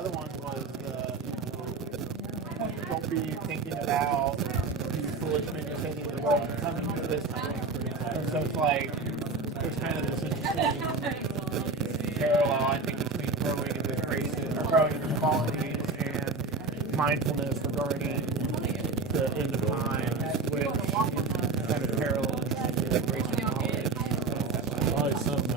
other one was don't be thinking about these foolish men you're thinking the world coming to this time. And so it's like there's kind of this interesting parallel, I think, between growing in the graces or growing in the qualities and mindfulness regarding the end of times, which kind of parallels the grace and knowledge.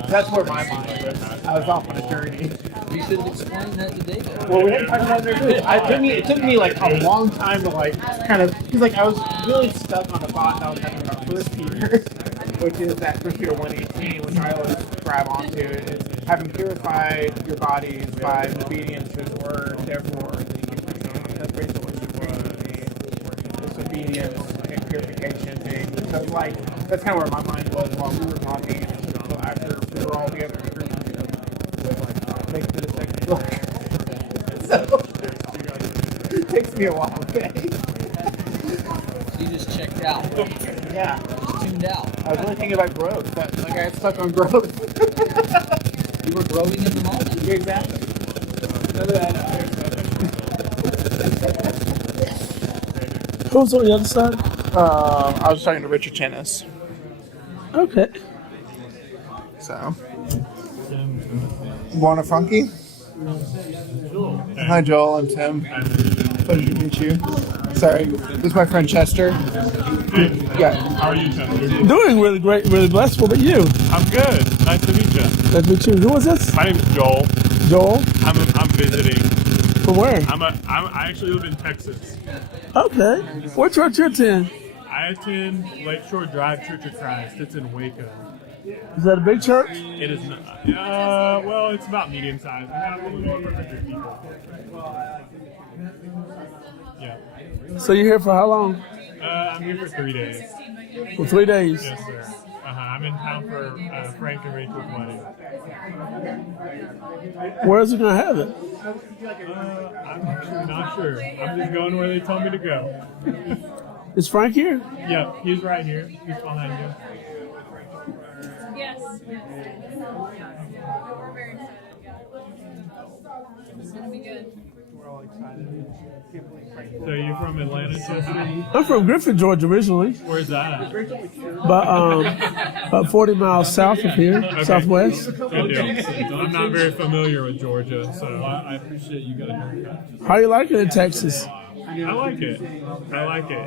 That's where my mind was. I was off on a journey. You should have explained that today, though. Well, we hadn't talked about it. It took me like a long time to like kind of, because like I was really stuck on the thought that I was having about First Peter, which is that First Peter 1:18, which I always grab onto, is having purified your bodies by obedience to His word, therefore that's basically what this obedience and purification thing. So like that's kind of where my mind was while we were talking. So after we were all together in a group, make the second book. So it takes me a while, okay? So you just checked out. Yeah. Just tuned out. I was really thinking about growth. But like I got stuck on growth. You were growing in the moment. Yeah, exactly. None of that. Who's on the other side? I was talking to Richard Chennis. Okay. So. Want a funky? Hi, Joel. I'm Tim. Pleasure to meet you. Sorry, this is my friend Chester. Yeah. How are you, Chester? Doing really great, really blessed. What about you? I'm good. Nice to meet you. Nice to meet you. Who was this? My name is Joel. Joel. I'm visiting. From where? I actually live in Texas. Okay. What church you attend? I attend Lakeshore Drive Church of Christ. It's in Waco. Is that a big church? It is not. Well, it's about medium size. We have a little over 100 people. Yeah. So you're here for how long? I'm here for 3 days. For 3 days. Yes, sir. I'm in town for Frank and Rachel's wedding. Where is he going to have it? I'm actually not sure. I'm just going where they told me to go. Is Frank here? Yeah, he's right here. He's behind you. Yes. We're very excited. It's going to be good. We're all excited. So you're from Atlanta, Chester? I'm from Griffin, Georgia, originally. Where's that at? About 40 miles south of here, southwest. Good deal. I'm not very familiar with Georgia, so I appreciate you got a haircut. How you like it in Texas? I like it.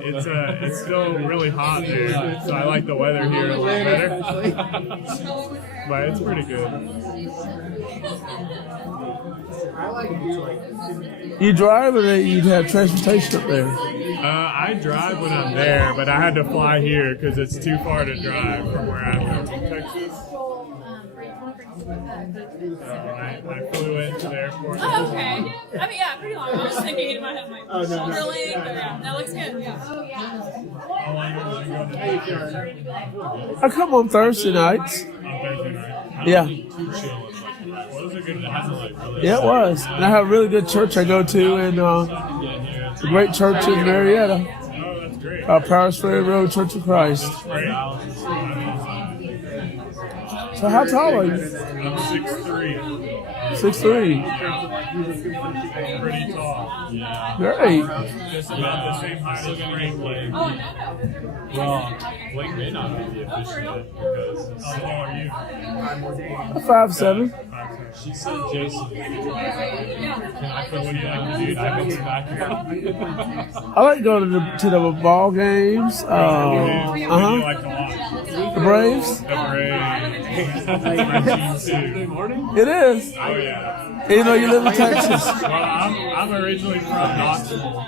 It's still really hot here, so I like the weather here a lot better. But it's pretty good. You drive or you have transportation up there? I drive when I'm there, but I had to fly here because it's too far to drive from where I live in Texas. I flew into the airport. Oh, okay. I mean, yeah, pretty long. I was just thinking in my head, like, shoulder length, but yeah, that looks good. Yeah. How long did you go to Texas? I come on Thursday nights. On Thursday night? Yeah. Too chill. Well, it was a good really. Yeah, it was. And I have a really good church I go to, and it's a great church in Marietta. Oh, that's great. Paris Ferry Road Church of Christ. Great. So how tall are you? I'm 6'3". 6'3". Pretty tall. Yeah. Great. Just about the same height as Frank. Well, Blake may not be the official because How tall are you? I'm 5'7". she said Jason. Can I put What do you like to do? I can smack her. I like going to the ball games. What do you like to watch? The Braves. The Braves. That's my team too. It is. Oh yeah. Even though you live in Texas. Well, I'm originally from Knoxville,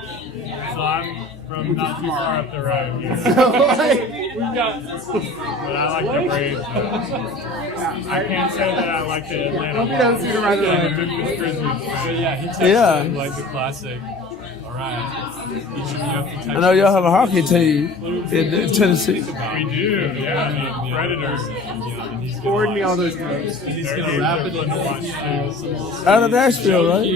so I'm from not too far up the road. But I like the Braves. I can't say that I like the Atlanta Braves. The Memphis Grizzlies. So yeah, he texted Yeah. me like the classic. All right, you should be up to Texas. I know y'all have a hockey team in Tennessee. We do, yeah. I mean, Predators. And he's Forward me all those notes. and he's gonna wrap it in watch. Out of Nashville, right? A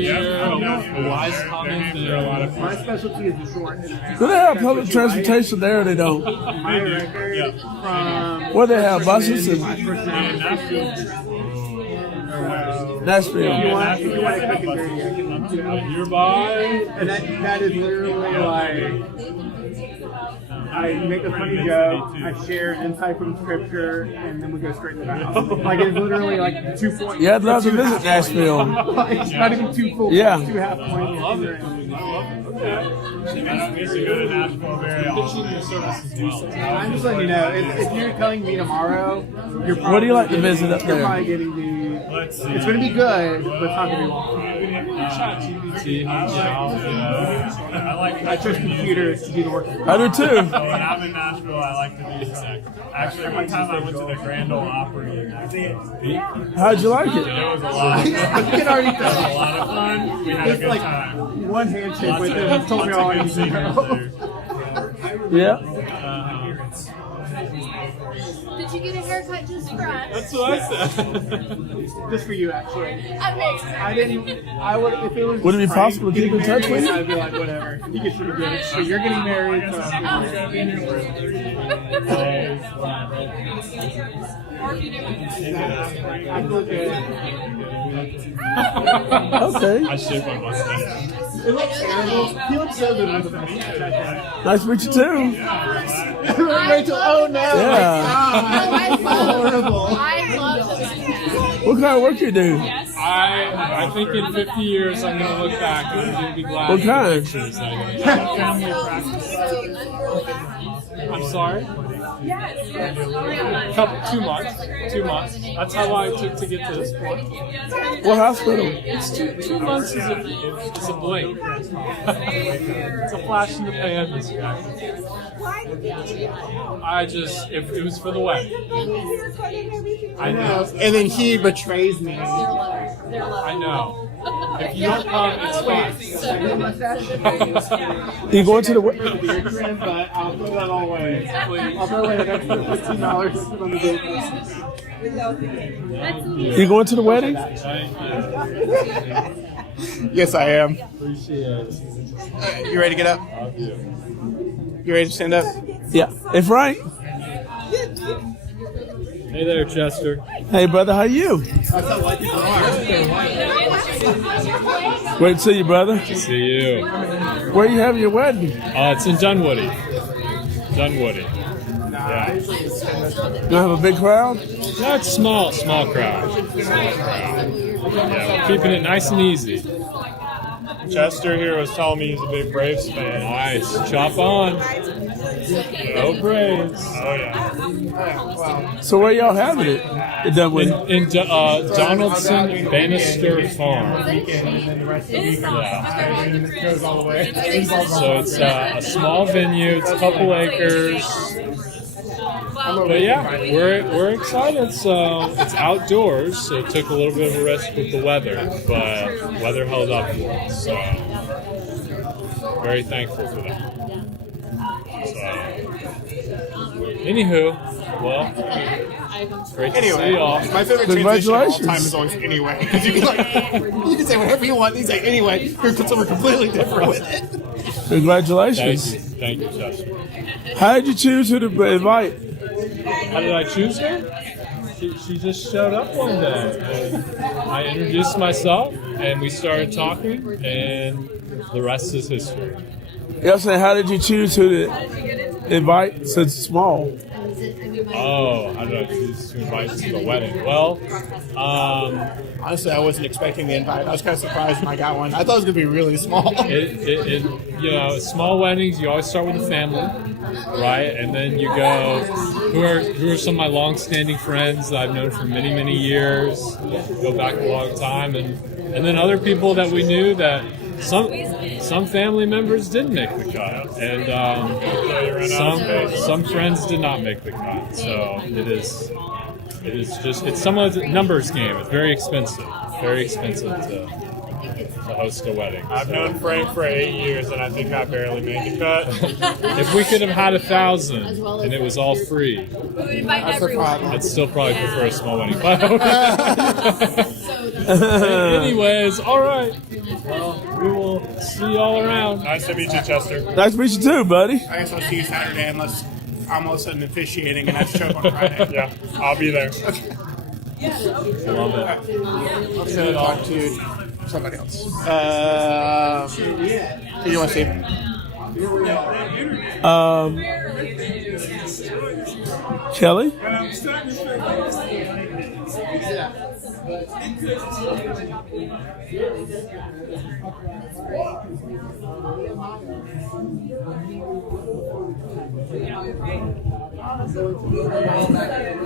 wise comment They're a there. lot of My fun. specialty is the short and half. Do they have public transportation there or they don't? My record from What they have, buses? my first And Nashville. Nashville. If you want to quick and dirty, I can do that. Nearby. And that is literally like, I make a funny joke, I share an insight from scripture, and then we go straight to the house. Like it's literally like 2 points. Yeah, I'd love to visit Nashville. It's not even 2 full Yeah. points, 2 half points. I love it. I used to go to Nashville very often. Pitching service is decent. I'm just letting you know, if you're telling me tomorrow, you're probably What do you like to visit up You're there? probably getting the. Let's see. It's going to be good, but it's not going to be long. ChatGPT helps out. I like I trust computers to do the work. I do too. So when I'm in Nashville, I like to do actually, one time I went to the Grand Ole Opry in Nashville. How'd you like it? It was a lot of fun. I can already It was a tell. lot of fun. We had a It's good like time. one handshake Lots with of him. He told me all I good need to singers know. there. Yeah. Did you get a haircut just for us? That's what I said. Just for you, actually. Amazing. I didn't. I would if it was. Would it be Frank possible to keep getting in touch with married, you? I'd be like, whatever. You get pretty good. So you're getting married. So I'm looking. Okay. I shaved my mustache. It looks terrible. He looks so good with the Nice to meet you too. Rachel, oh no! Yeah. I love Horrible. I love this. What kind of work you do? I think in 50 years I'm gonna look back and I'm gonna be glad. What kind? Pictures that I'm sorry. Couple 2 months. 2 months. That's how long it took to get to this point. What hospital? It's 2 months is a blink. It's a flash in the pan. This guy. It was for the wedding. I know. And then he betrays me. I know. If you don't come, it's fine. You going to the Beer trim, but I'll throw that all away. I'll throw away an extra $15 to put on the bill. You going to the wedding? Yes, I am. Appreciate it. You ready to get up? You ready to stand up? Yeah. Hey Frank. Hey there, Chester. Hey brother, how you? That's how white people are. Great to see you, brother. See you. Where you having your wedding? It's in Dunwoody. Dunwoody. Yeah. You have a big crowd? No, it's small crowd. Yeah, we're keeping it nice and easy. Chester here was telling me he's a big Braves fan. Nice. Chop on. Go Braves. Oh, yeah. So where y'all having it? In Dunwoody. In Donaldson Bannister Farm. Goes all the way. So it's a small venue. It's a couple acres. But yeah, we're excited. So it's outdoors, so it took a little bit of a risk with the weather, but weather held up for us. So very thankful for that. So, anywho, well, great to see y'all. My favorite transition of all Congratulations. time is always anyway. Because you can you can say whatever you want. He's like anyway. Here's something completely different with it. Congratulations. Thank you, Chester. How did you choose who to invite? How did I choose her? She just showed up one day. And I introduced myself, and we started talking, and the rest is history. Yeah, I'm saying, how did you choose who to invite since it's small? Oh, how did I choose to invite to the wedding? Well, Honestly, I wasn't expecting the invite. I was kind of surprised when I got one. I thought it was going to be really small. Small weddings, you always start with the family, right? And then you go, who are some of my long-standing friends that I've known for many, many years, go back a long time, and then other people that we knew that some family members didn't make the cut, and some friends did not make the cut. So it's someone's numbers game. It's very expensive to host a wedding. I've known Frank for 8 years, and I think I barely made the cut. If we could have had 1,000 and it was all free, We would invite That's the everyone. problem. I'd still probably prefer a small wedding. Anyways, all right. Well, we will see you all around. Nice to meet you, Chester. Nice to meet you too, buddy. I guess I'll see you Saturday unless I'm all of a sudden officiating and I have to show up on Friday. Yeah, I'll be there. Love it. I'm gonna talk to somebody else. Who do you want to see? Kelly?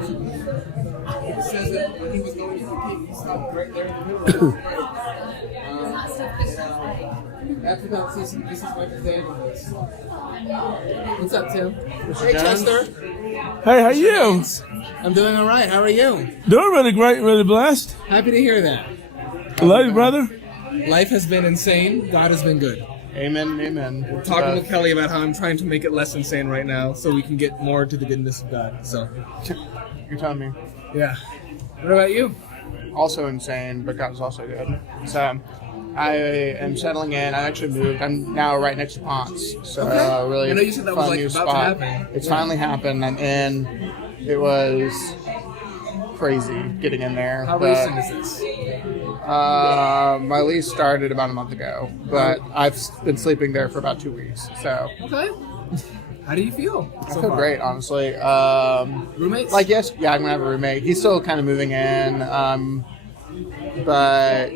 It says that when he was going to the peak, he stopped right there in the middle. After that season, this is my day on this. What's up, Tim? Hey, Chester. Hey, how you? I'm doing all right. How are you? Doing really great, really blessed. Happy to hear that. Love you, brother. Life has been insane. God has been good. Amen, amen. Talking with Kelly about how I'm trying to make it less insane right now so we can get more to the goodness of God. So, You're telling me. yeah. What about you? Also insane, but God's also good. So I am settling in. I actually moved. I'm now right next to Ponce. So Okay. really I know you said that was, fun like, new about to spot. happen. It's finally happened. I'm in. It was crazy getting in there. How but, recent is this? my lease started about a month ago, but I've been sleeping there for about 2 weeks. So Okay. How do you feel? I feel great, honestly. Roommates? Like, yes, yeah, I'm gonna have a roommate. He's still kind of moving in, but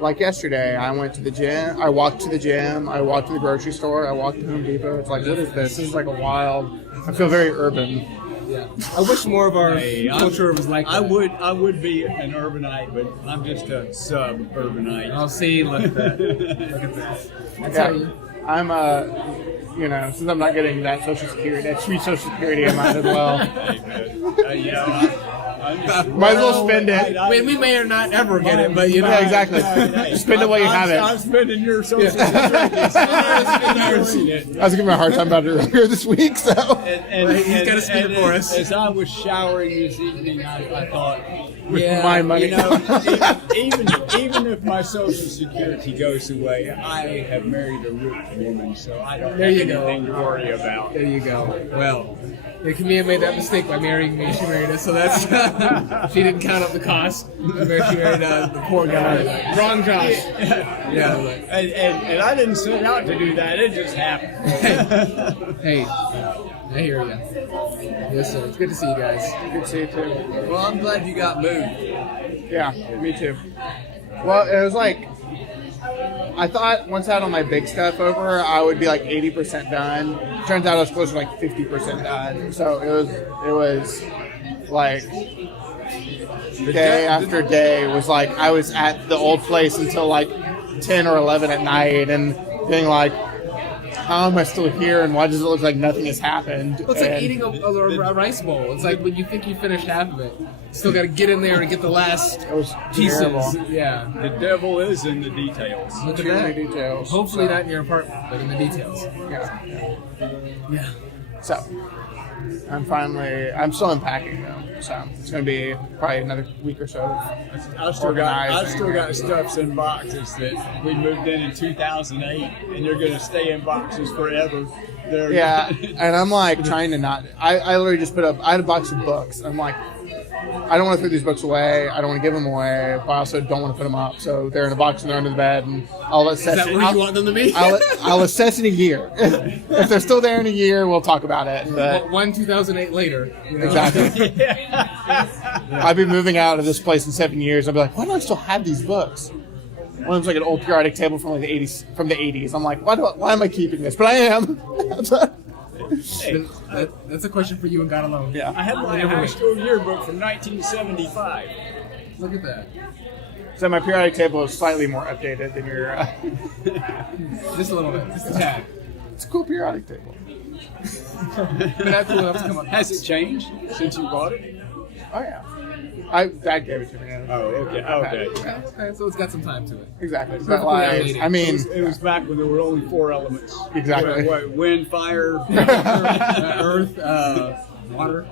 like yesterday, I went to the gym. I walked to the gym. I walked to the grocery store. I walked to Home Depot. It's like, what is this? This is like a wild. I feel very urban. Yeah. I wish more of our Hey, culture was like that. I would be an urbanite, but I'm just a suburbanite. I'll see. Look at that. Look at that. I tell you. I'm since I'm not getting that Social Security, that sweet Social Security, I might as well. Might as well spend it. We may or not ever get it, but you know. Yeah, exactly. Spend it while you have it. I'm spending your social security. I was giving me a hard time about it earlier this week, so. He's got to speak it for us. As I was showering this evening, I thought, With my money. you know, even if my social security goes away, I have married a rich woman, so I don't There have you go. anything to worry about. There you go. Well, Camille made that mistake by marrying me. She married us, so that's she didn't count up the cost. She married the poor guy. Wrong Josh. Yeah. And I didn't set out to do that. It just happened. Hey, I hear you. Yes, sir. It's good to see you guys. Good to see you too. Well, I'm glad you got moved. Yeah, me too. Well, it was like, I thought once I had all my big stuff over, I would be like 80% done. Turns out I was closer to like 50% done. So it was like day after day was like I was at the old place until like 10 or 11 at night and being like, how am I still here and why does it look like nothing has happened? Well, it's like And- eating a rice bowl. It's like when you think you finished half of it, you still got to get in there and get the last It was pieces. terrible. Yeah. The devil is in the details. Look at Too many that. details. Hopefully So, not in your apartment, but in the details. Yeah. Yeah. So, I'm still unpacking though. So, it's going to be probably another week or so. I've still got Organizing. stuffs in boxes that we moved in 2008, and they're going to stay in boxes forever. They're Yeah, and I'm like trying to not. I literally just I had a box of books. I'm like, I don't want to throw these books away. I don't want to give them away, but I also don't want to put them up. So they're in a box and they're under the bed, and I'll assess Is that it. where you want them to be? I'll assess in a year. If they're still there in a year, we'll talk about it. But 2008 later. You know? exactly, I've been moving out of this place in 7 years. I'll be like, why do I still have these books? One of them's like an old periodic table from like the 80s. From the 80s. I'm like, why am I keeping this? But I am. That's a question for you and God alone. Yeah. I have my high school yearbook from 1975. Look at that. So my periodic table is slightly more updated than your. Just a little bit. Just a tad. It's a cool periodic table. But not cool enough to come up. Has it changed since you bought it? Oh yeah. Dad gave it to me. Oh, okay. Okay. Okay, so it's got some time to it. Exactly. But Perfectly like, outdated. I mean, It was back when there were only 4 elements. Exactly. What, wind, fire, Earth, water.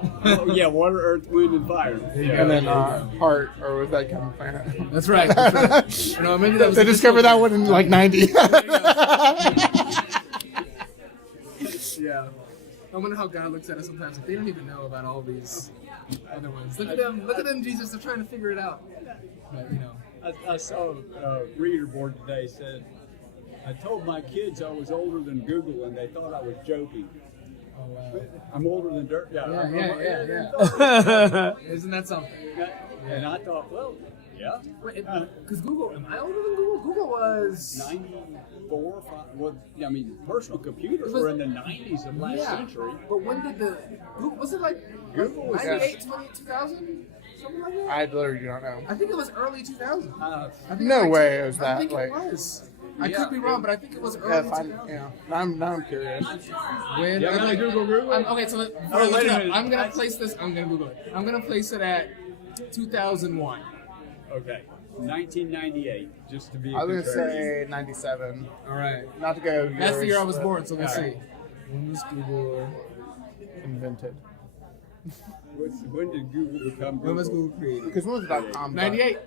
yeah, water, earth, wind, and fire. Yeah. and then heart, or was that kind of planet? That's right. That's right. No, maybe that was They discovered that one in like 90. Yeah. I wonder how God looks at us sometimes. Like, they don't even know about all these other ones. Look at them. Look at them, Jesus. They're trying to figure it out. But, you know. I saw a reader board today said, I told my kids I was older than Google and they thought I was joking. Oh, wow. I'm older than Dirt. Yeah. Isn't that something? And I thought, well, yeah. Because Google, am I older than Google? Google was 94, well, I mean, personal computers were in the 90s of last century. But when did the Google, was it like Google was 98, 2000? Something like that? I literally do not know. I think it was early 2000. No way it was I that. think Like, it was. I could be wrong, but I think it was yeah, early fine. 2000. Yeah. Now I'm curious. When Yeah, I'm Google. okay, so before I wait look it a up, minute. I'm gonna place this. I'm gonna Google it. I'm gonna place it at 2001. Okay, 1998, just to be I was gonna contrarian. say 97. All right, Not to go. that's the year I years, was but born. So let's see. When was Google? Invented. When did Google become Google? When was Google created? Because when was .com? 98.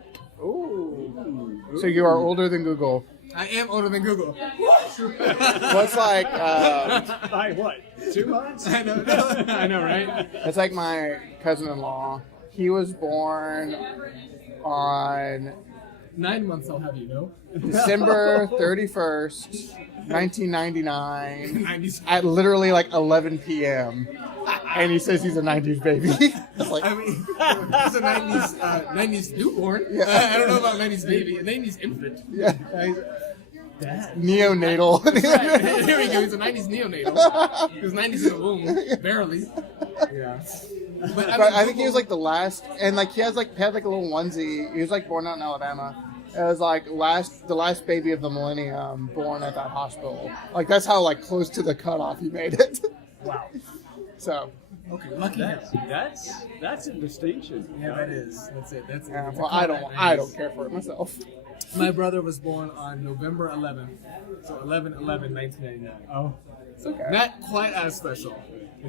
Ooh. So you are older than Google. I am older than Google. What's like? By what? 2 months? I know. I know, right? It's like my cousin-in-law. He was born on 9 months, I'll have you know. December 31st, 1999, 90s. at literally like 11 p.m. And he says he's a 90s baby. It's like, I mean, he's a 90s newborn. Yeah. I don't know about 90s baby. A 90s infant. yeah, neonatal. Right. Here we go. He's a 90s neonatal. He was 90s in the womb, barely. Yeah. But I think he was like the last, and like he had like a little onesie. He was like born out in Alabama. It was like the last baby of the millennium born at that hospital. Like that's how like close to the cutoff he made it. Wow. So okay, lucky him. That's a distinction. Yeah, that is. That's it. That's it. yeah, It's a well, I combat don't 90s. care for it myself. My brother was born on November 11th, so 11/11/1999. Oh. It's okay. Not quite as special.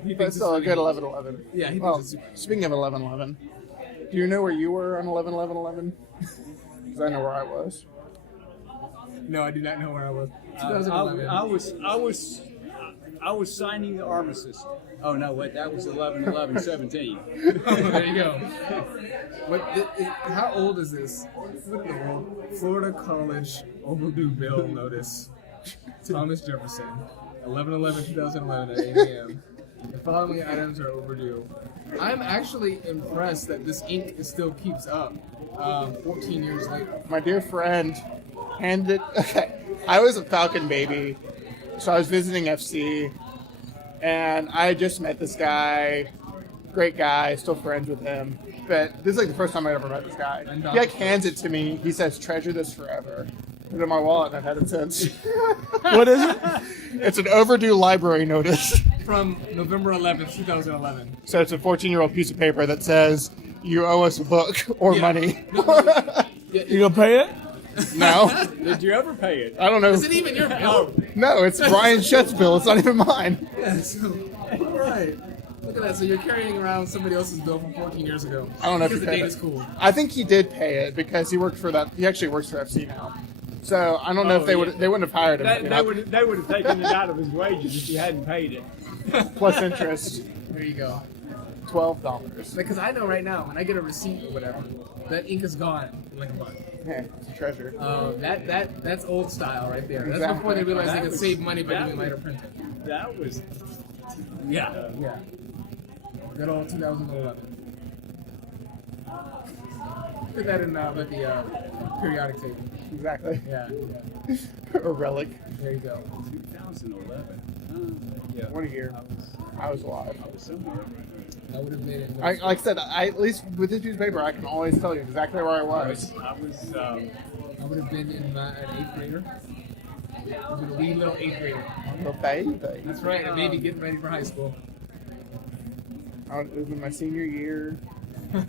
He But thinks still a it's good funny. 11/11. Yeah, he thinks Well, it's super. speaking of 11/11, do you know where you were on 11/11/11? Because I know where I was. No, I do not know where I was. I 2011. was signing the armistice. Oh no, wait, that was 11/11/17. There you go. How old is this? Look at the old Florida College overdue bill notice. Thomas Jefferson, 11/11/2011 at 8 a.m. The following items are overdue. I'm actually impressed that this ink still keeps up 14 years later. My dear friend handed. Okay, I was a Falcon baby, so I was visiting FC, and I had just met this guy. Great guy, still friends with him. But this is like the first time I ever met this guy. He like hands it to me. He says, "Treasure this forever." Put it in my wallet, and I've had it since. What is it? It's an overdue library notice. From November 11th, 2011. So it's a 14-year-old piece of paper that says, "You owe us a book or Yeah. money." You gonna pay it? No. Did you ever pay it? I don't know. Is it even your bill? No, it's Brian Shet's bill. It's not even mine. Yeah, so, all right. Look at that. So you're carrying around somebody else's bill from 14 years ago. I don't know if because he the paid date it. is cool. I think he did pay it because he worked for that. He actually works for FC now. So I don't know if they would. They wouldn't have hired him. if he had- They would have taken it out of his wages if you hadn't paid it. plus interest, There you go. $12. Because I know right now when I get a receipt or whatever, that ink is gone in like a month. Yeah, it's a treasure. That's old style right there. That's Exactly. before they realized they That could was- save money by that doing was- lighter printing. That was Yeah. Good old 2011. Put that in with the periodic table. Exactly. Yeah. A relic. There you go. 2011. Yeah. What a year. I was alive. I was somewhere. That would have been in Like I said, at least with this piece of paper, I can always tell you exactly where I was. I was. I would have been in an 8th grader. I was a wee little 8th grader. The baby. That's right, a baby getting ready for high school. It was in my senior year. I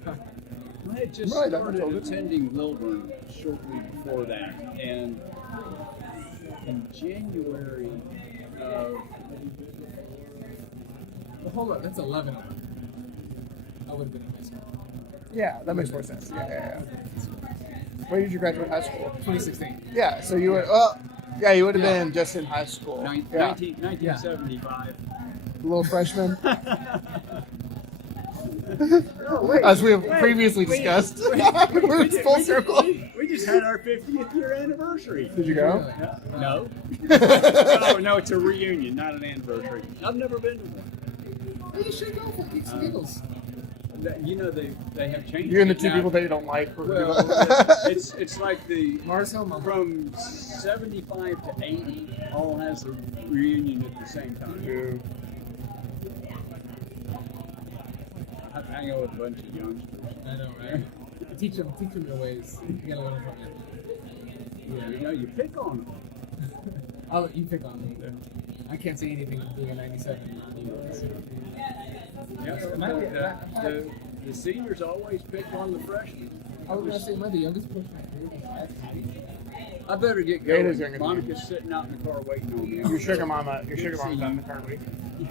had just Right, I started told it. attending Lilburn shortly before that, and in January of Well, hold on, that's 11. I would have been in high school. Yeah, that makes more sense. Yeah. When did you graduate high school? 2016. Yeah, so you would. Yeah, you would have been just in high school. 1975. Little freshman. As we have previously discussed. We're full circle. We just had our 50th year anniversary. Did you go? No. No, it's a reunion, not an anniversary. I've never been to one. You should go for kicks and giggles. You know they have changed. You and the it two now. people that you don't like. Well, it's like the Marcel, from 75 to 80 all has a reunion at the same time. I hang out with a bunch of youngsters. I know, right? Teach them your ways. You gotta learn from them. Yeah, you know, you pick on them. I'll let you pick on me. I can't say anything being a 97 on you. Yeah, the seniors always pick on the freshmen. I was gonna say, am I the youngest person? I better get Gato's going. younger than you. Monica's sitting out in the car waiting on me. Your sugar mama. Your sugar mama's out in the car with you.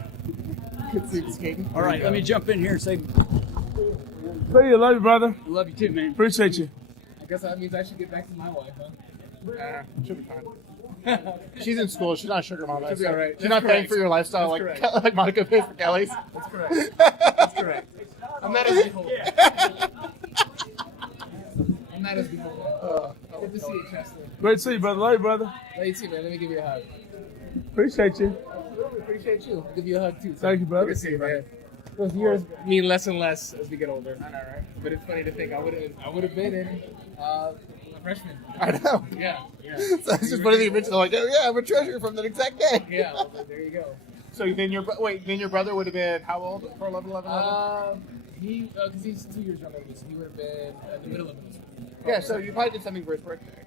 Good to see you skating. All right, let me jump in here and say, Hey, I love you, brother. love you too, man. Appreciate you. I guess that means I should get back to my wife, huh? She'll be fine. She's in school. She's not a sugar mama. She'll be all right. She's That's not paying correct. for your lifestyle That's like Monica pays for Kelly's. That's correct. That's correct. I'm not as beholden. I'm not as beholden. Good to see you, Chester. Great to see you, brother. Love you, brother. Love you too, man. Let me give you a hug. Appreciate you. Appreciate you. I'll give you a hug too. Thank you, brother. Good to see you, man. Those years mean less and less as we get older. I know, right? But it's funny to think I would have been in a freshman. I know. Yeah. So it's just funny that you mentioned like, oh yeah, I'm a treasure from that exact day. Yeah. Well, there you go. So then your brother would have been how old for 11? Because he's 2 years younger than me, so he would have been in the middle of middle school. Yeah, so you probably did something for his birthday.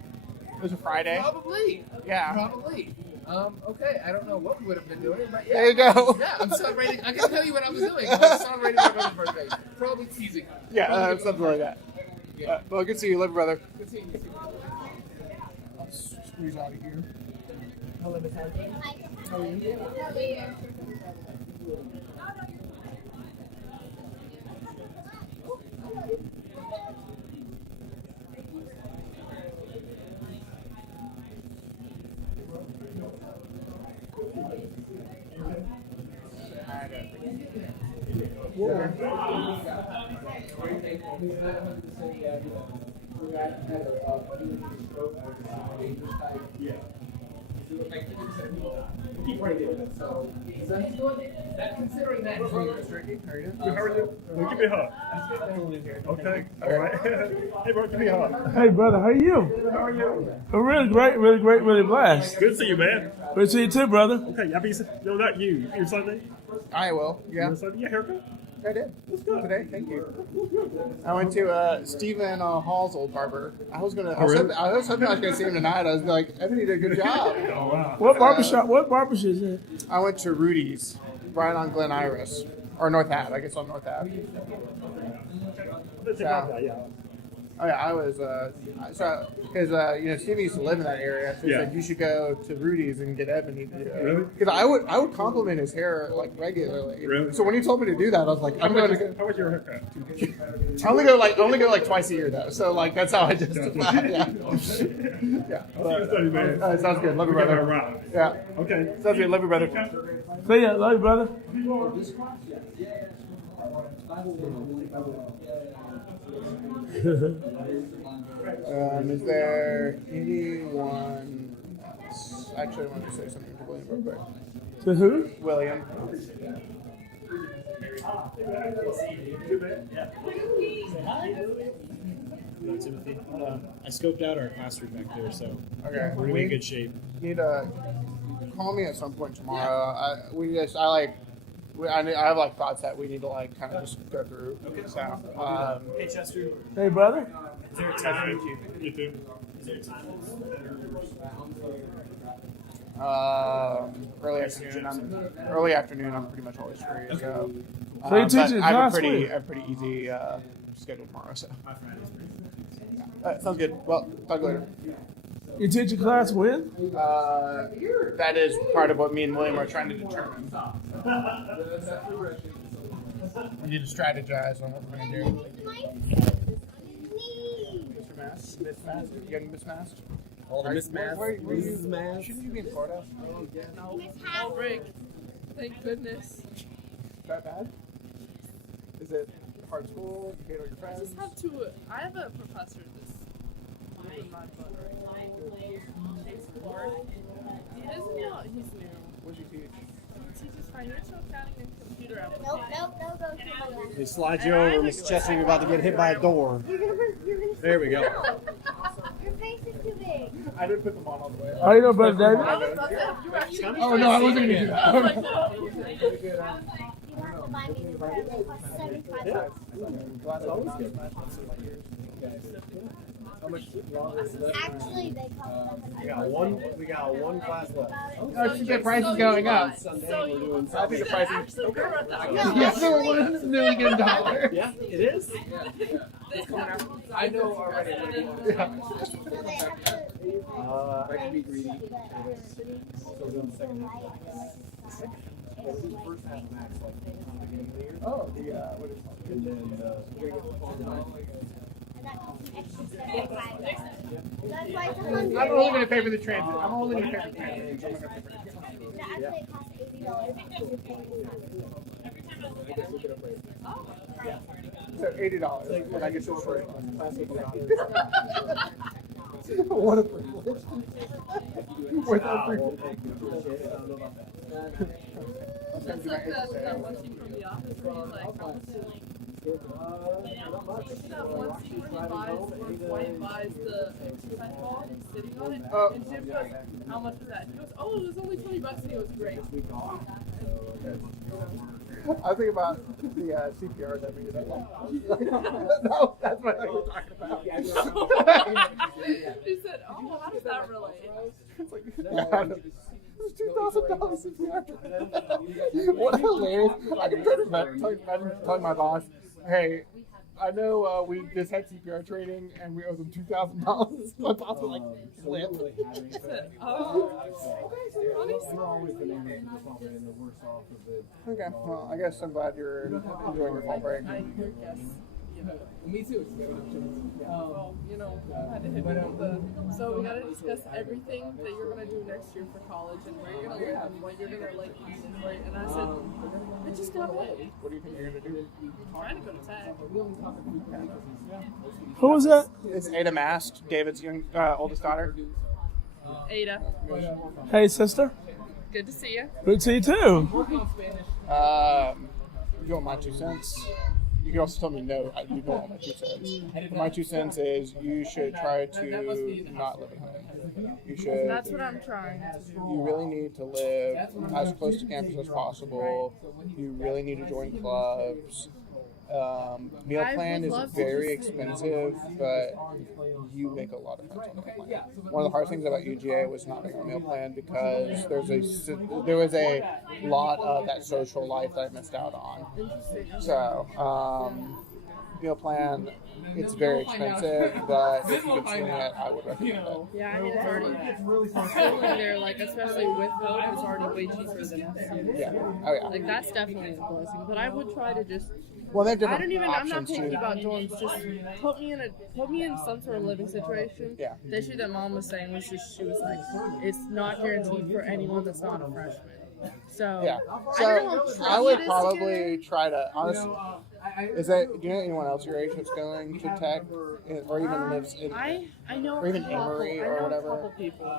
It was a Friday. Probably. Yeah. Probably. Okay, I don't know what we would have been doing, but yeah. There you go. Yeah, I'm celebrating. I can tell you what I was doing. I was celebrating my brother's birthday. Probably teasing. Yeah, Probably something like that. Yeah. Well, good to see you. Love you, brother. Good seeing you. I'll squeeze out of here. Considering that, Give me a hug. Okay. All right. Hey, bro, give me a hug. Hey, brother. How are you? How are you? I'm really great, really blessed. Good to see you, man. Good to see you too, brother. Okay, y'all be. No, not you. Your Sunday? I will. Yeah, Your Sunday? Yeah, haircut? I did. Today. Thank you. I went to Stephen Hall's old barber. I was hoping I was gonna see him tonight. I was like, Ebony did a good job. Oh, wow. What barbershop? What barbershop is it? I went to Rudy's, right on Glen Iris, or North Ave. I guess on North Ave. Yeah. Oh yeah, I was because Stevie used to live in that area, so he Yeah. said you should go to Rudy's and get Ebony to do it. Really? Because I would compliment his hair like regularly. Really? So when you told me to do that, I was like, I'm going to go. How was your haircut? I only go like twice a year though, so like that's how I justify. Yeah. Yeah. I'll see you Sunday, man. Sounds good. Love you, We got brother. a ride. Yeah. Okay. Sounds good. Love you, brother. See ya. Love you, brother. Is there anyone else? Actually, I want to say something to William real quick. To who? William. Hello, Timothy. I scoped out our classroom back there, so Okay. we're in good shape. Need to call me at some point tomorrow. I have like thoughts that we need to like kind of just go through. Okay. So, Hey, Chester. Hey, brother. Is there a time? You too. Is there a time? Early afternoon. I'm pretty much always free. So, So you're teaching but I have class a pretty, when? I have a pretty easy schedule tomorrow. So, sounds good. Well, talk later. You teach a class when? That is part of what me and William are trying to determine. We need to strategize on what we're going to do. Mr. Mask? Miss Mask? You getting Miss Mask? All the Miss Mask. Mrs. Mask. Shouldn't you be in Florida? Outbreak. Thank goodness. Is that bad? Is it hard school? You hate all your I friends? just have to. I have a professor that's in my butt right now. Chase Clark. He doesn't know. He's new. What'd you teach? He teaches financial accounting and computer Nope, applications. nope, no, go to They slide you over, Mr. Chester. You're about to get hit by a door. You're gonna There we go. Your face is too big. I didn't put them on all the way. How you know, brother David? I was about to say, you were actually. Oh no, I wasn't gonna do that. I was like, no. You have to buy me new pair. They cost $75. Actually, they cost We got one class left. Oh, she said price is going up. So you, I think the price is. actually go at that. No, Yes, it actually, was nearly get $1. Yeah, it is. I know already. no, they have to. I can be greedy. First half max, like Oh, the what is it? and then And that costs an extra $75. That's why it's $100. I'm only gonna pay for the transit. I'm only gonna pay for the transit. No, actually, it costs $80 because you're paying So $80, and I get to free. What a privilege. Without privilege. That's like that one scene from The Office where he's like, how much is that one scene where Dwight buys the exercise ball and he's sitting on it, and Jim goes, how much is that? He goes, oh, it was only $20, and he goes, great. I think about the CPR that we did. No, that's what I was talking about. He said, oh, how does that relate? It's like, it's $2,000 CPR. What hilarious. I can try to tell my boss, hey, I know we just had CPR training and we owe them $2,000. My boss was like, flip. He said, oh, okay, Okay, well, I guess I'm glad you're enjoying your fall break. I guess. Me too. Well, you know, I had to hit me with the. So we gotta discuss everything that you're gonna do next year for college and where you're gonna live and what you're gonna like eat and right. And I said, I just got paid. What do you think you're going to do? I'm trying to go to tech. Who was that? It's Ada Mast, David's oldest daughter. Ada, Hey, sister. good to see you. Good to see you too. You want my 2 cents? You can also tell me no. You don't want my 2 cents. But my 2 cents is you should try to not live at home. You should. That's what I'm trying to do. You really need to live as close to campus as possible. You really need to join clubs. Meal plan is very expensive, but you make a lot of friends on the meal plan. One of the hard things about UGA was not being on a meal plan because there was a lot of that social life that I missed out on. So, meal plan, it's very expensive, but if you can swing it, I would recommend it. Yeah, I mean, it's already schooling there, like, especially with vote, it's already way cheaper than us. Yeah. Oh yeah. Like, that's definitely a blessing. But I would try to just. Well, they have I different don't even. I'm not options picky too. about dorms. Just put me in some sort of living situation. Yeah. The issue that Mom was saying was just she was like, it's not guaranteed for anyone that's not a freshman. So Yeah. I don't know how So tricky I would it is probably try to honestly. Is that do you know anyone else your age that's going to tech or even lives in I know or even a couple. Emory I or know whatever? A couple people.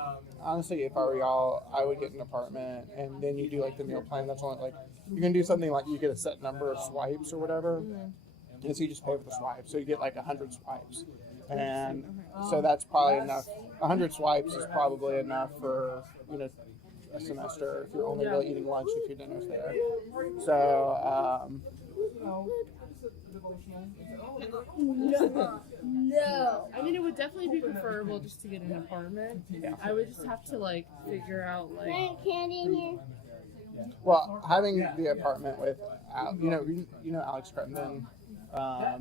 Honestly, if I were y'all, I would get an apartment and then you do like the meal plan. That's only like you can do something like you get a set number of swipes or whatever, and so you just pay for the swipes. So you get like 100 swipes, and so that's probably enough. 100 swipes is probably enough for a semester if you're only really eating lunch if your dinner's there. So. No. I mean, it would definitely be preferable just to get an apartment. Yeah. I would just have to like figure out like. Can I have candy in here? Well, having the apartment with, Alex Crittenden, that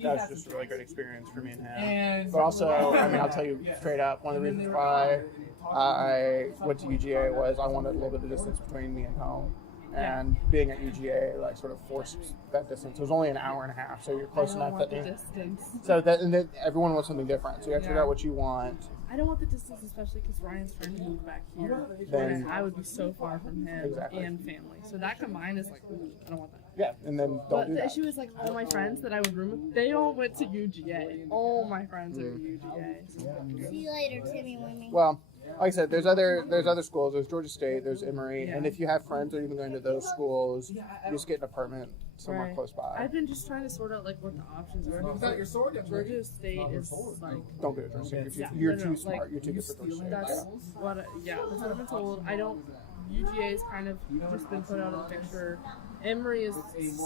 was just a really great experience for me and him. But also, I mean, I'll tell you straight up, one of the reasons why I went to UGA was I wanted a little bit of distance between me and home. And being at UGA, like, sort of forced that distance. It was only an hour and a half, so you're close enough that. Distance. So that, and then everyone wants something different. So you have to figure out what you want. I don't want the distance, especially because Ryan's trying to move back here, Then- and I would be so far from him Exactly. and family. So that combined is like, ooh, I don't want that. Yeah, and then don't But do the that. issue is like all my friends that I would room with, they all went to UGA. All my friends are at UGA. So. See you later, Timmy Winnie. Well, like I said, there's other schools. There's Georgia State. There's Emory, and if you have friends that are even going to those schools, you just get an apartment somewhere Right. close by. I've been just trying to sort out like what the options are. Because Georgia State is like Don't go to Georgia State. Yeah, You're no, too no, smart. like, You're too good for Georgia State. that's Yeah. what that's what I've been told. I don't. UGA is kind of just been put out of the picture. Emory is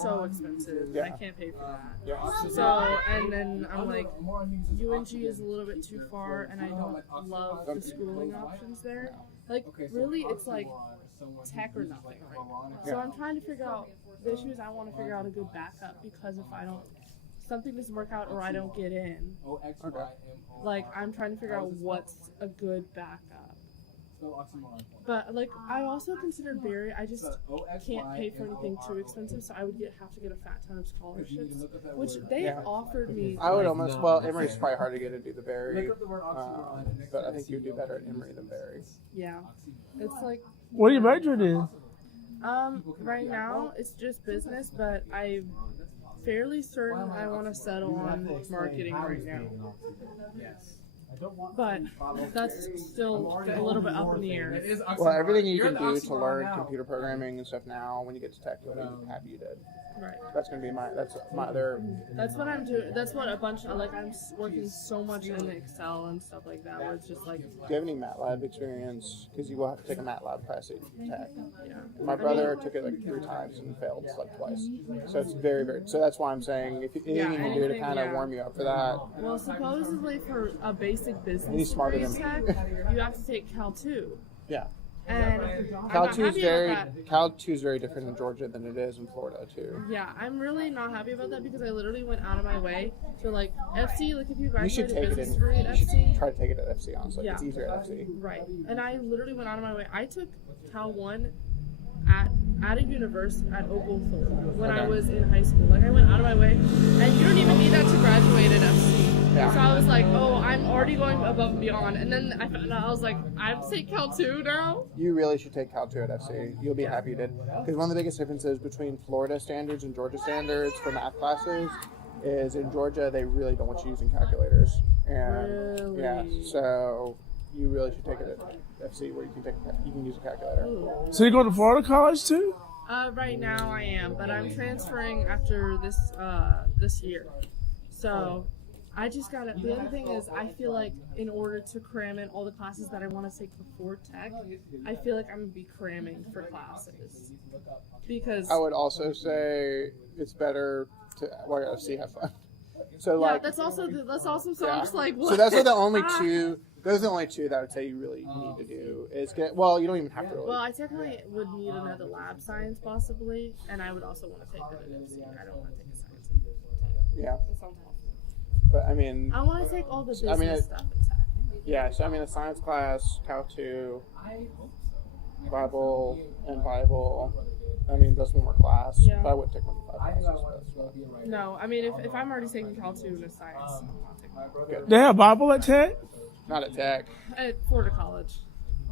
so expensive. I Yeah. can't pay for that. Yeah. So and then I'm like, UNG is a little bit too far, and I don't love the schooling options there. Like really, it's like tech or nothing right now. So I'm trying to figure out the issue is I want to figure out a good backup because if I don't, something doesn't work out or I don't get in, like I'm trying to figure out what's a good backup. But like I also considered Barry. I just can't pay for anything too expensive, so I would have to get a fat ton of scholarships, which they Yeah. offered me. I would almost. Well, Emory's probably hard to get into the Berry, but I think you'd do better at Emory than Berry. Yeah, it's like What are you majoring in? right now it's just business, but I'm fairly certain I want to settle on marketing right now. But that's still a little bit up in the air. Well, everything you can do to learn computer programming and stuff now, when you get to tech, you'll be happy you did. Right. That's gonna be that's my other. That's what I'm doing. That's what a bunch of like I'm working so much in Excel and stuff like that. Where it's just like Do you have any MATLAB experience? Because you will have to take a MATLAB class at tech. yeah. My brother took it like 3 times and failed like twice. So it's very. So that's why I'm saying if anything you can do to anything, kind of yeah. warm you up for that. Well, supposedly for a basic business He's smarter degree than tech, you have to take Cal 2. Yeah. And Cal I'm 2 not is happy very about that. Cal 2 is very different in Georgia than it is in Florida too. Yeah, I'm really not happy about that because I literally went out of my way to like FC. Like if you You should graduate a take it business in. degree at You should FC, try to take it at FC. Honestly, Yeah. it's easier at FC. right? And I literally went out of my way. I took Cal 1 at a university at Oglethorpe when I Okay. was in high school. Like I went out of my way, and you don't even need that to graduate at FC. Yeah. So I was like, oh, I'm already going above and beyond. And then I found out I was like, I have to take Cal 2 now. You really should take Cal 2 at FC. You'll be happy you did. Because one of the biggest differences between Florida standards and Georgia standards for math classes is in Georgia they really don't want you using calculators. And yeah, Really? so you really should take it at FC where you can use a calculator. So you going to Florida College too? Right now I am, but I'm transferring after this year. So I just gotta. The other thing is, I feel like in order to cram in all the classes that I want to take before tech, I feel like I'm gonna be cramming for classes because I would also say it's better to while you're at FC have fun. So yeah, like that's also so. yeah. I'm just like, what? So those are the only two. Those are the only two that I would say you really need to do is get. Well, you don't even have to really. Well, I technically would need another lab science possibly, and I would also want to take that at FC. I don't want to take a science at tech. Yeah. That sounds awful. But I mean, I want to take all the business I mean, stuff at tech. yeah. So I mean, a science class, Cal 2, Bible, and Bible. I mean, that's one more class. Yeah. But I wouldn't take one of the 5 classes. But No, I mean if I'm already taking Cal 2 in science, I'm not taking that. good. They have Bible at Tech? Not at Tech. At Florida College.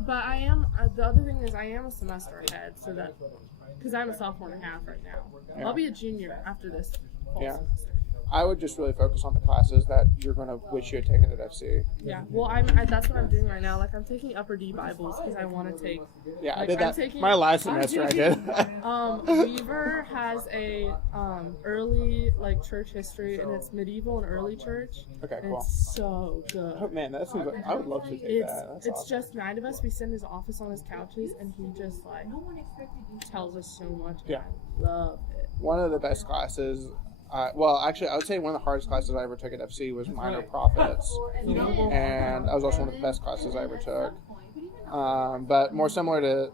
But I am, the other thing is I am a semester ahead, so that, because I'm a sophomore and a half right now. Yeah. I'll be a junior after this fall Yeah. semester. I would just really focus on the classes that you're going to wish you had taken at FC. Yeah, well, that's what I'm doing right now. Like, I'm taking Upper D Bibles because I want to take. Yeah, I like, did I'm that. taking- My last I'm semester I taking- did. Weaver has a early like church history, and it's medieval and early church. Okay, and cool. It's so good. Oh, man, that seems like, I would love to take It's that. That's it's awesome. just 9 of us. We sit in his office on his couches, and he just like tells us so much. Yeah. I love it. One of the best classes. Well, actually, I would say one of the hardest classes I ever took at FC was Minor Prophets, and that was also one of the best classes I ever took. But more similar to,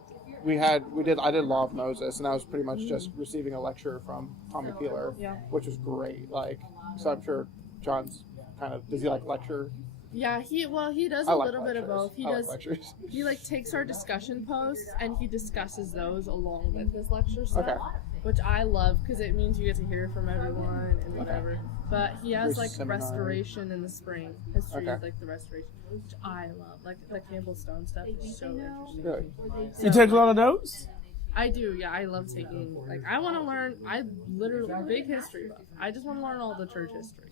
I did Law of Moses, and that was pretty much just receiving a lecture from Tommy Peeler, Yeah. which was great. Like, so I'm sure John's kind of, does he like lecture? Yeah, he does I a like little bit of lectures. both. He I like does. lectures. He like takes our discussion posts and he discusses those along with his lecture stuff. Okay. which I love because it means you get to hear from everyone and whatever. But he has There's like seminar. restoration in the spring, history Okay. of like the restoration, which I love. Like the Campbell Stone stuff is so interesting. Good. You take a lot of notes? I do, yeah. I love taking. Like I want to learn. I literally big history buff. I just want to learn all the church history.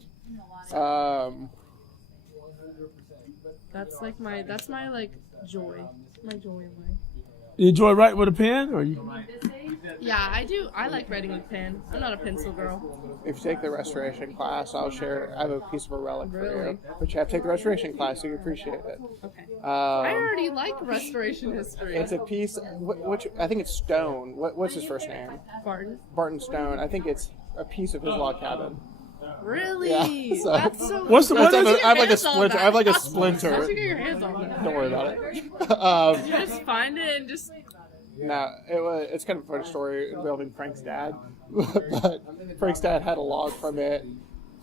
That's like my like joy. My joy in life. You enjoy writing with a pen, or you? Yeah, I do. I like writing with pen. I'm not a pencil girl. If you take the restoration class, I'll share. I have a piece of a relic for Really? you. But you have to take the restoration class so you appreciate it. Okay. I Um, already like restoration history. it's a piece. Which I think it's Stone. What's his first name? Barton. Barton Stone. I think it's a piece of his log cabin. Really? Yeah, so- That's so. What's the That's one? I have like a Hands on splinter. that. I have like a How'd splinter. you get your hands on that? Don't worry about it. Did you just find it and just? No, it's kind of a funny story involving Frank's dad. But Frank's dad had a log from it.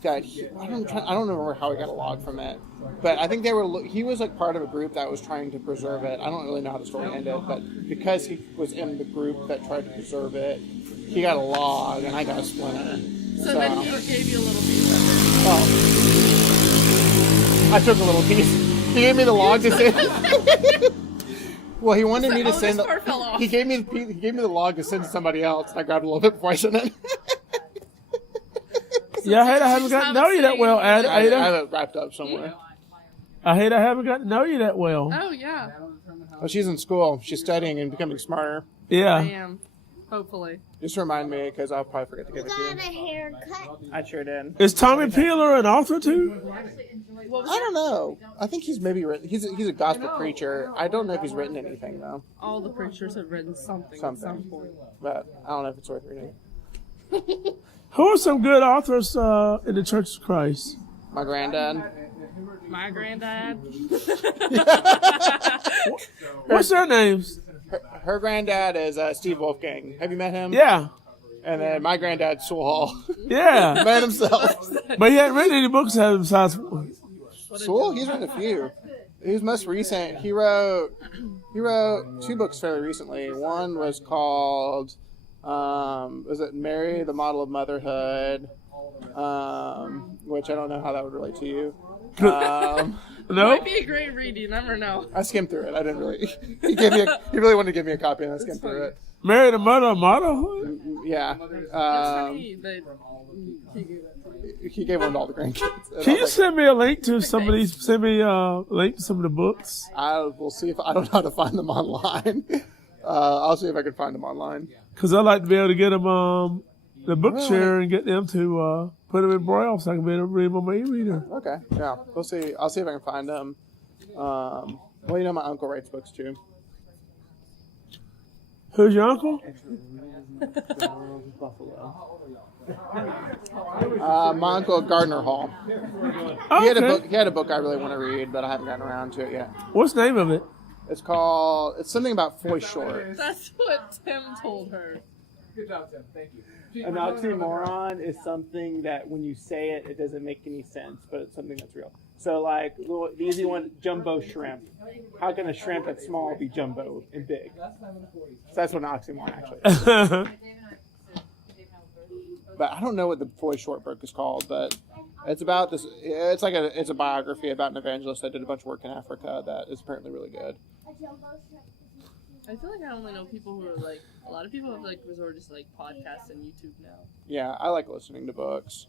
That I don't remember how he got a log from it, but I think he was like part of a group that was trying to preserve it. I don't really know how the story ended, but because he was in the group that tried to preserve it, he got a log and I got a splinter. So then he gave you a little piece of Well, I took a little piece. He gave me the log to send. Well, he wanted me to send. this part fell off. He gave me the log to send to somebody else. And I grabbed a little bit before I sent it. Yeah, I haven't gotten to know you that well, I have Ada. it wrapped up somewhere. I haven't gotten to know you that well. Oh yeah, Well, she's in school. She's studying and becoming smarter. I Yeah. am. Hopefully. Just remind me, because I'll probably forget to give it to Got a you. haircut. I sure did. Is Tommy Peeler an author too? I don't know. I think he's maybe written. He's a gospel preacher. I don't know if he's written anything though. All the preachers have written something at some point. But I don't know if it's worth reading. Who are some good authors in the Church of Christ? My granddad. My granddad. What's their names? Her granddad is Steve Wolfgang. Have you met him? Yeah. And then my granddad, Sewell Hall. Yeah. Man himself. But he hadn't written any books besides. Sewell, he's written a few. His most recent, he wrote 2 books fairly recently. One was called, was it Mary, the Model of Motherhood? Which I don't know how that would relate to you. No. Might be a great read. You never know. I skimmed through it. I didn't really. He really wanted to give me a copy, and I skimmed through it. Mary the Mother of Motherhood? Yeah. That's funny that He gave one to all the grandkids. Can you send me a link to some of these? Send me a link to some of the books. I will see if I don't know how to find them online. I'll see if I can find them online. Because I'd like to be able to get them the book share and get them to put them in Braille so I can be able to read them on my e-reader. Okay, yeah, we'll see. I'll see if I can find them. Well, you know, my uncle writes books too. Who's your uncle? Buffalo. My uncle Gardner Hall. Oh, He had a okay. book. He had a book I really want to read, but I haven't gotten around to it yet. What's the name of it? It's called. It's something about Foy Short. that's what Tim told her. Good job, Tim. Thank you. An oxymoron is something that when you say it, it doesn't make any sense, but it's something that's real. So, like, the easy one, jumbo shrimp. How can a shrimp that's small be jumbo and big? So that's what an oxymoron actually is. But I don't know what the Foy Short book is called, but it's about this. It's like it's a biography about an evangelist that did a bunch of work in Africa that is apparently really good. I feel like I only know people who are like. A lot of people have like resorted to like podcasts and YouTube now. Yeah, I like listening to books.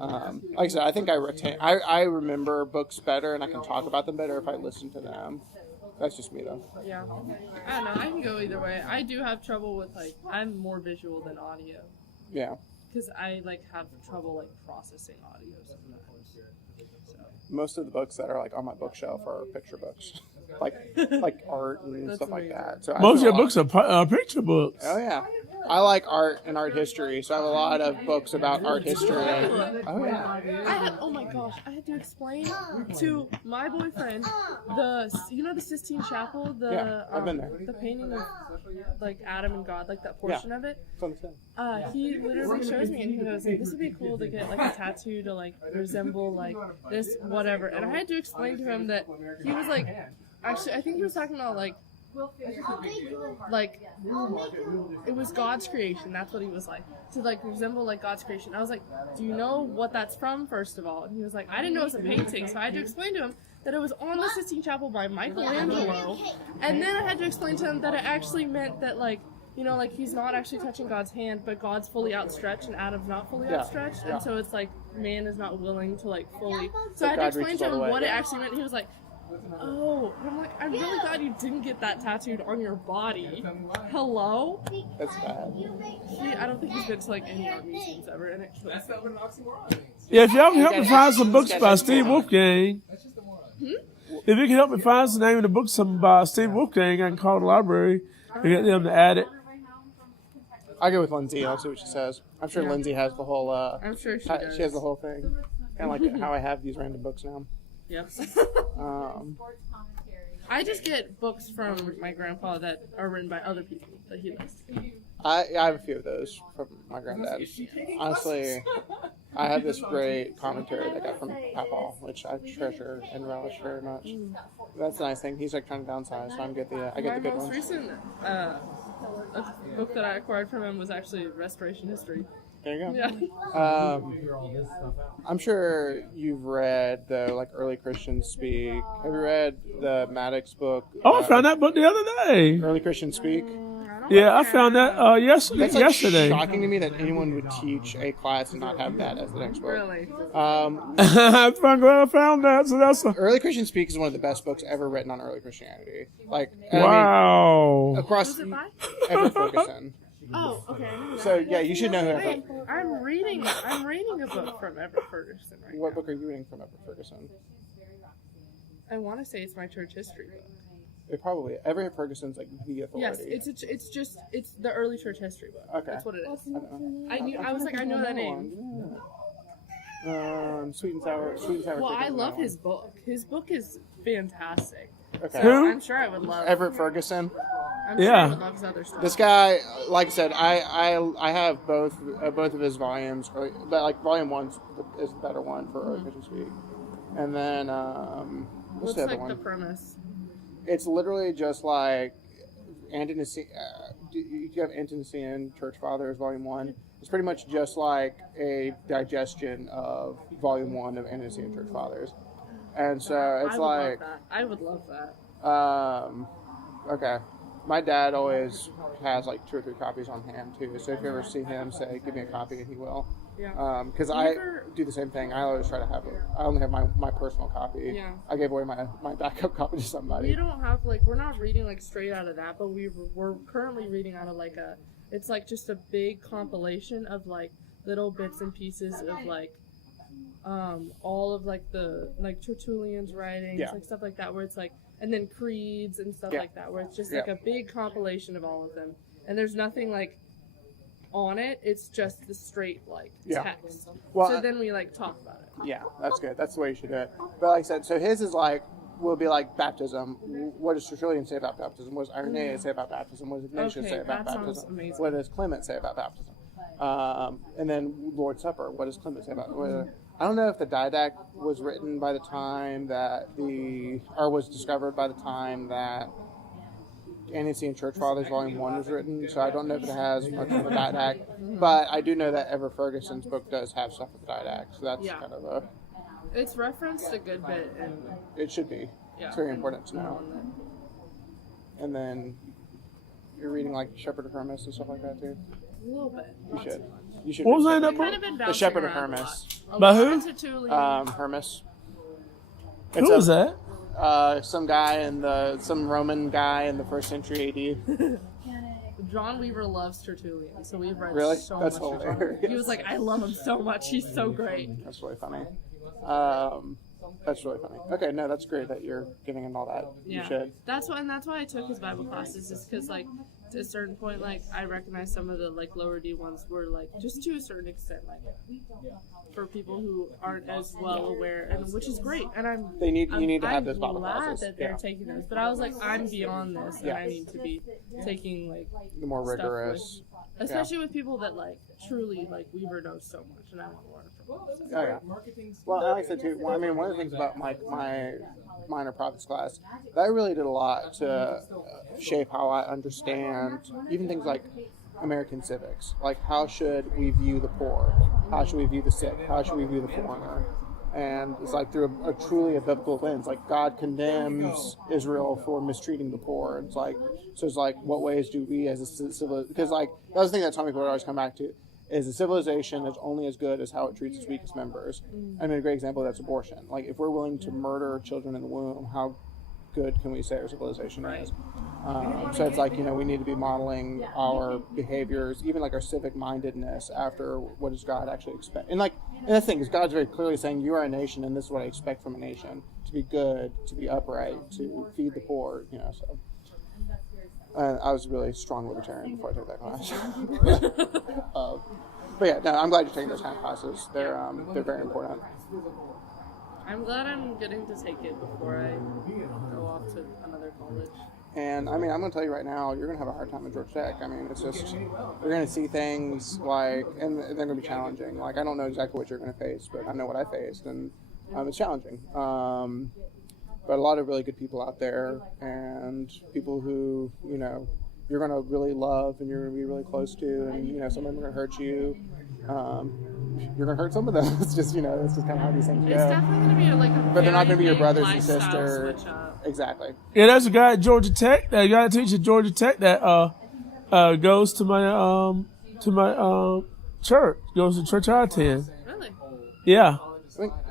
Like I said, I think I remember books better and I can talk about them better if I listen to them. That's just me though. Yeah. I don't know. I can go either way. I do have trouble with like. I'm more visual than audio. Yeah. Because I like have trouble like processing audio sometimes. So. Most of the books that are like on my bookshelf are picture books, like art and That's stuff like amazing. that. So I Most of have your a lot- books are picture books. Oh yeah, I like art and art history, so I have a lot of books about art history. Oh yeah. Oh my gosh! I had to explain to my boyfriend the Sistine Chapel, Yeah, I've been there. the painting of like Adam and God, like that portion of it. It's on the side. He literally shows me and he goes, "This would be cool to get like a tattoo to like resemble like this whatever." And I had to explain to him that he was like, actually, I think he was talking about like like it was God's creation. That's what he was like, to like resemble like God's creation. I was like, do you know what that's from, first of all? And he was like, I didn't know it was a painting, so I had to explain to him that it was on the Sistine Chapel by Michelangelo, and then I had to explain to him that it actually meant that like, you know, like he's not actually touching God's hand, but God's fully outstretched and Adam's not fully outstretched, and so it's like man is not willing to like fully. So I had to explain to him what it actually meant. He was like, oh, and I'm like, I'm really glad you didn't get that tattooed on your body. Hello? That's bad. I don't think he's been to like any art museums ever, and That's not what an oxymoron means. Yeah, if y'all can help me find some books by Steve Wolfgang. Hmm? If you can help me find the name of the book by Steve Wolfgang, I can call the library and get them to add it. I'll go with Lindsay. I'll see what she says. I'm sure Lindsay has the whole. I'm sure she does. She has the whole thing. Kind of like how I have these random books now. Yep. I just get books from my grandpa that are written by other people that he likes. I have a few of those from my granddad. Honestly, I have this great commentary that I got from Papa, which I treasure and relish very much. That's the nice thing. He's like trying to downsize, so I get the good ones. My most recent book that I acquired from him was actually Restoration History. There you go. Yeah. I'm sure you've read the like Early Christians Speak. Have you read the Maddox book? Oh, I found that book the other day. Early Christians Speak. Yeah, I found that yesterday. That's like yesterday. shocking to me that anyone would teach a class and not have that as the next book. Really? I'm glad I found that. So that's Early Christian Speak is one of the best books ever written on early Christianity. Like, wow. I mean, across Everett Ferguson. Oh, okay. So yeah, you should know who. Wait, I'm reading a book from Everett Ferguson right What now. book are you reading from Everett Ferguson? I want to say it's my church history book. It probably Everett Ferguson's like the authority. Yes, it's the early church history book. Okay. That's what it is. I was like, I know that name. Sweet and sour. Well, I love his book. His book is fantastic. Okay. So I'm sure I would love Everett Ferguson. I'm sure I would love his other stuff. This guy, like I said, I have both of his volumes, but like volume 1 is the better one for Early Christian Speak, and then what's the other like one? The premise? It's literally just like you have Antonician Church Fathers Volume 1. It's pretty much just like a digestion of Volume 1 of Antonician Church Fathers, and so it's like I would love that. Okay. My dad always has like 2 or 3 copies on hand too. So if you ever see him, say, "Give me a copy," and he will. Yeah. Because I do the same thing. I always try to have I only have my personal copy. Yeah. I gave away my backup copy to somebody. We don't have we're not reading like straight out of that, but we're currently reading out of like it's like just a big compilation of like little bits and pieces of like all of like the like Tertullian's writings, like stuff like that, where it's like, and then creeds and stuff like that, where it's just like a big compilation of all of them, and there's nothing like on it. It's just the straight like text. Well, so then we like talk about it. Yeah, that's good. That's the way you should do it. But like I said, so his is like will be like baptism. What does Tertullian say about baptism? What does Irenaeus say about baptism? What does Ignatius say about baptism? What does Clement say about baptism? And then Lord's Supper. What does Clement say about it? I don't know if the didact was written by the time that was discovered by the time that Antonician Church Fathers Volume 1 was written, so I don't know if it has much of a didact, but I do know that Everett Ferguson's book does have stuff with the didact, so that's kind of it's referenced a good bit, and it should be. It's very important to know. And then you're reading like Shepherd of Hermas and stuff like that too. A little bit. You should. What was that book? The Shepherd of Hermas. By who? Hermas. Who was that? Some guy some Roman guy in the 1st century AD. John Weaver loves Tertullian, so we've read so That's much. hilarious. He was like, I love him so much. He's so great. That's really funny. That's really funny. Okay, no, that's great that you're getting into all that. Yeah. You should. That's why I took his Bible classes, just because like to a certain point, like I recognize some of the like lower D ones were like just to a certain extent, like for people who aren't as well aware, and which is great. And you need to have those Bible glad classes. that they're taking those, but I was like, I'm beyond this, and I need to be taking like the more rigorous. Especially with people that like truly like Weaver knows so much, and I want to learn from them. Oh yeah. Well, like I said too. Well, I mean, one of the things about my minor profits class that really did a lot to shape how I understand even things like American civics. Like, how should we view the poor? How should we view the sick? How should we view the foreigner? And it's like through a truly a biblical lens. Like, God condemns Israel for mistreating the poor. It's like, so it's like, what ways do we as a civilization? Because like that's the thing that Tommy would always come back to is a civilization is only as good as how it treats its weakest members. I mean, a great example of that's abortion. Like, if we're willing to murder children in the womb, how good can we say our civilization is? So it's like, we need to be modeling our behaviors, even like our civic mindedness, after what does God actually expect. And the thing is, God's very clearly saying, you are a nation, and this is what I expect from a nation: to be good, to be upright, to feed the poor. So. I was a really strong libertarian before I took that class. But yeah, no, I'm glad you're taking those kind of classes. They're very important. I'm glad I'm getting to take it before I go off to another college. And I mean, I'm going to tell you right now, you're going to have a hard time at Georgia Tech. I mean, it's just, you're going to see things like, and they're going to be challenging. Like, I don't know exactly what you're going to face, but I know what I faced, and it's challenging. But a lot of really good people out there, and people who, you're going to really love and you're going to be really close to, and, some of them are going to hurt you. You're going to hurt some of them. It's just, it's just kind of how these things go. It's definitely going to be like but they're not going to be your brothers and sisters. Exactly. Yeah, there's a guy at Georgia Tech, that guy that teaches at Georgia Tech that goes to my church, goes to church I attend. Really? Yeah.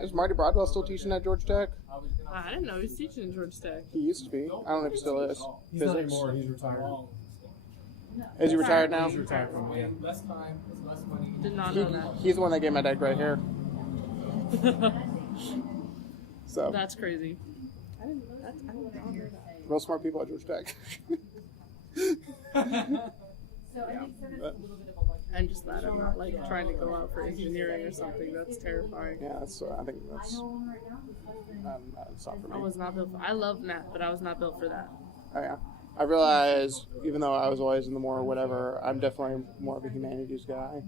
Is Marty Broadwell still teaching at Georgia Tech? I didn't know he was teaching in Georgia Tech. He used to be. I don't know if he still is. He's not anymore. He's retired. Is he retired now? He's retired from it. Less time, less money. Did not know that. He's the one that gave my dad gray hair. So. That's crazy. I didn't know that. Real smart people at Georgia Tech. I'm just glad I'm not like trying to go out for engineering or something. That's terrifying. Yeah, I think that's not for me. I was not built for. I love math, but I was not built for that. Oh yeah. I realized, even though I was always in the more whatever, I'm definitely more of a humanities guy.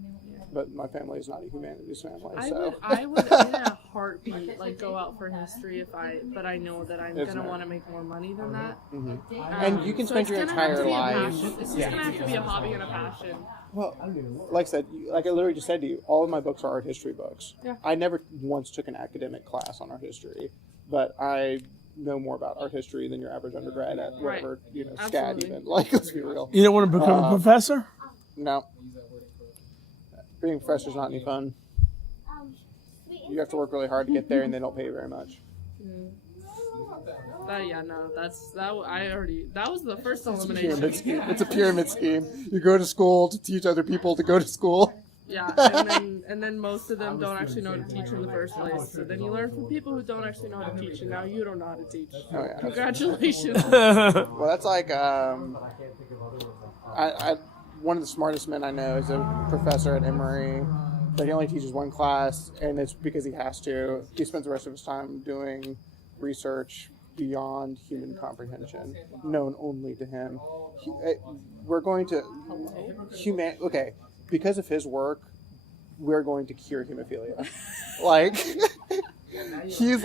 But my family is not a humanities family. I would in a heartbeat like go out for history but I know that I'm gonna want to make more money than that. Mm-hmm. And you can spend your entire life. It's just gonna have to be a hobby and a passion. Well, like I said, like I literally just said to you, all of my books are art history books. Yeah. I never once took an academic class on art history, but I know more about art history than your average undergrad at whatever, SCAD even. Like, let's be real. You don't want to become a professor? No. Being a professor is not any fun. You have to work really hard to get there, and they don't pay you very much. That was the first elimination. It's a pyramid scheme. You go to school to teach other people to go to school. Yeah, and then most of them don't actually know how to teach in the first place. So then you learn from people who don't actually know how to teach, and now you don't know how to teach. Oh, yeah. Congratulations. Well, that's like one of the smartest men I know is a professor at Emory, but he only teaches one class, and it's because he has to. He spends the rest of his time doing research beyond human comprehension, known only to him. We're going to because of his work, we're going to cure hemophilia. Like, he is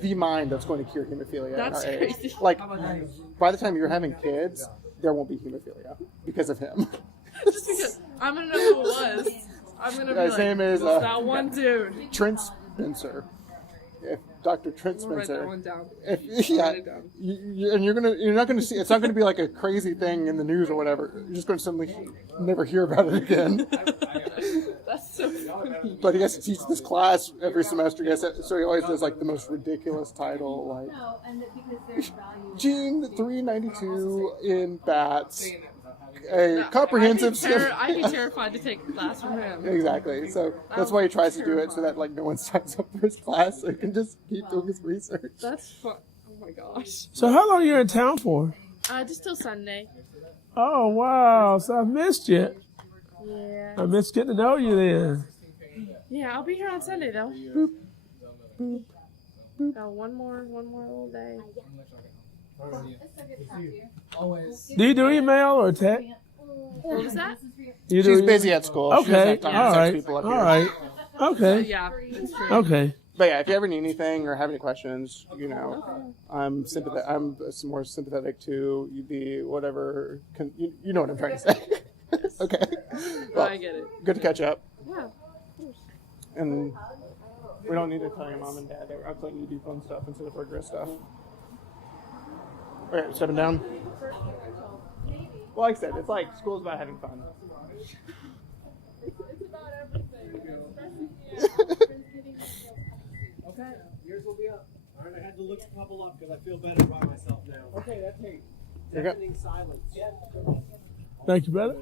the mind that's going to cure hemophilia. That's in our age. crazy. Like, by the time you're having kids, there won't be hemophilia because of him. Just because I'm gonna know who it was. I'm gonna be His name is that one dude. Trent Spencer. Dr. Trent We'll write Spencer. that one down. And you're not gonna see. It's not gonna be like a crazy thing in the news or whatever. You're just gonna suddenly never hear about it again. That's so funny. But he has to teach this class every semester. So he always does like the most ridiculous title, like Gene 392 in bats. A comprehensive. I'd be terrified to take a class from him. Exactly. So that's why he tries to do it so that like no one signs up for his class, so he can just keep doing his research. That's fun. Oh my gosh. So how long are you in town for? Just till Sunday. Oh wow! So I've missed you. Yeah. I missed getting to know you then. Yeah, I'll be here on Sunday though. Boop, boop, boop. Got one more little day. Always. Do you do email or text? What was that? She's busy at school. She doesn't Okay. have time to All text right. people up All here. right. Okay. Yeah, that's true. Okay. But yeah, if you ever need anything or have any questions, I'm sympathetic. I'm more sympathetic to the whatever. You know what I'm trying to say. Okay. Well, I get it. good to catch up. Yeah. And we don't need to tell your mom and dad that we're out letting you do fun stuff instead of rigorous stuff. Okay, stepping down. Well, like I said, it's like school's about having fun. Okay, yours will be up. All right, I had to look a couple up because I feel better about myself now. Okay, that's me. Deafening silence. Yeah. Thank you, brother.